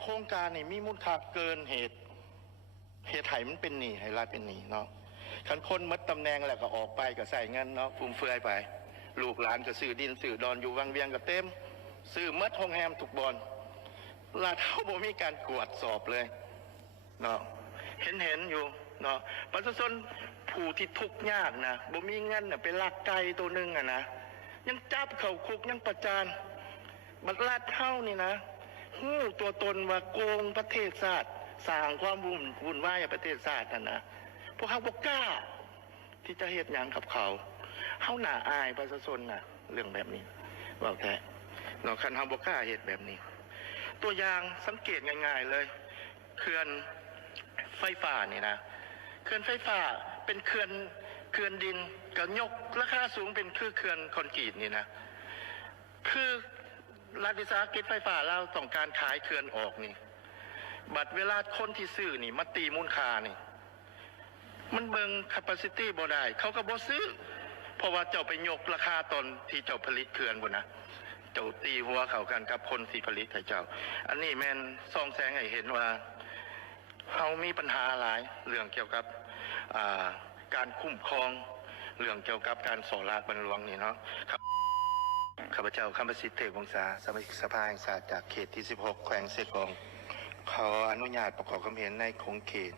โครงการนี่มีมูลค่าเกินเหตุให้มันเป็นหนี้ให้รัฐเป็นหนี้เนาะคันคนมัดตำแหน่งแล้วก็ออกไปก็ใส่เงินเนาะฟุ่มเฟือยไปลูกหลานก็ซื้อดินซื้อดอนอยู่วังเวียงก็เต็มซื้อมัดโรงแรมทุกบอนรัฐเขาบ่มีการกวดสอบเลยเนาะเห็นอยู่เนาะประชาชนผู้ที่ทุกข์ยากนะบ่มีเงินน่ะเป็นลักไก่ตัวนึงอ่ะนะยังจับเข้าคุกยังประจานบัดรัฐเฮานี่นะฮู้ตัวตนว่าโกงประเทศชาติสร้างความวุ่นวายในประเทศชาตินั่นนะพวกเขาบ่กล้าที่จะเฮ็ดหยังกับเขาเฮาหน้าอายประชาชนน่ะเรื่องแบบนี้ว่าแท้เนาะคันเฮาบ่กล้าเฮ็ดแบบนี้ตัวอย่างสังเกตง่ายๆเลยเขื่อนไฟฟ้านี่นะเขื่อนไฟฟ้าเป็นเขื่อนดินก็ยกราคาสูงเป็นเขื่อนคอนกรีตนี่นะคือรัฐวิสาหกิจไฟฟ้าเราต้องการขายเขื่อนออกนี่บัดเวลาคนที่ซื้อนี่มาตีมูลค่านี่มันเบิ่งแคปซิตี้บ่ได้เขาก็บ่ซื้อเพราะว่าเจ้าไปยกราคาตอนที่เจ้าผลิตเขื่อนบ่นะเจ้าตีหัวเขากันกับคนที่ผลิตให้เจ้าอันนี้แม่นส่องแสงให้เห็นว่าเฮามีปัญหาหลายเรื่องเกี่ยวกับการคุ้มครองเรื่องเกี่ยวกับการส่อราชบัณฑหลวงนี่เนาะข้าพเจ้าคำประสิทธิ์เทพวงศาสมาชิกสภาแห่งชาติจากเขตที่16แขวงเสกองขออนุญาตประกอบความเห็นในของเขต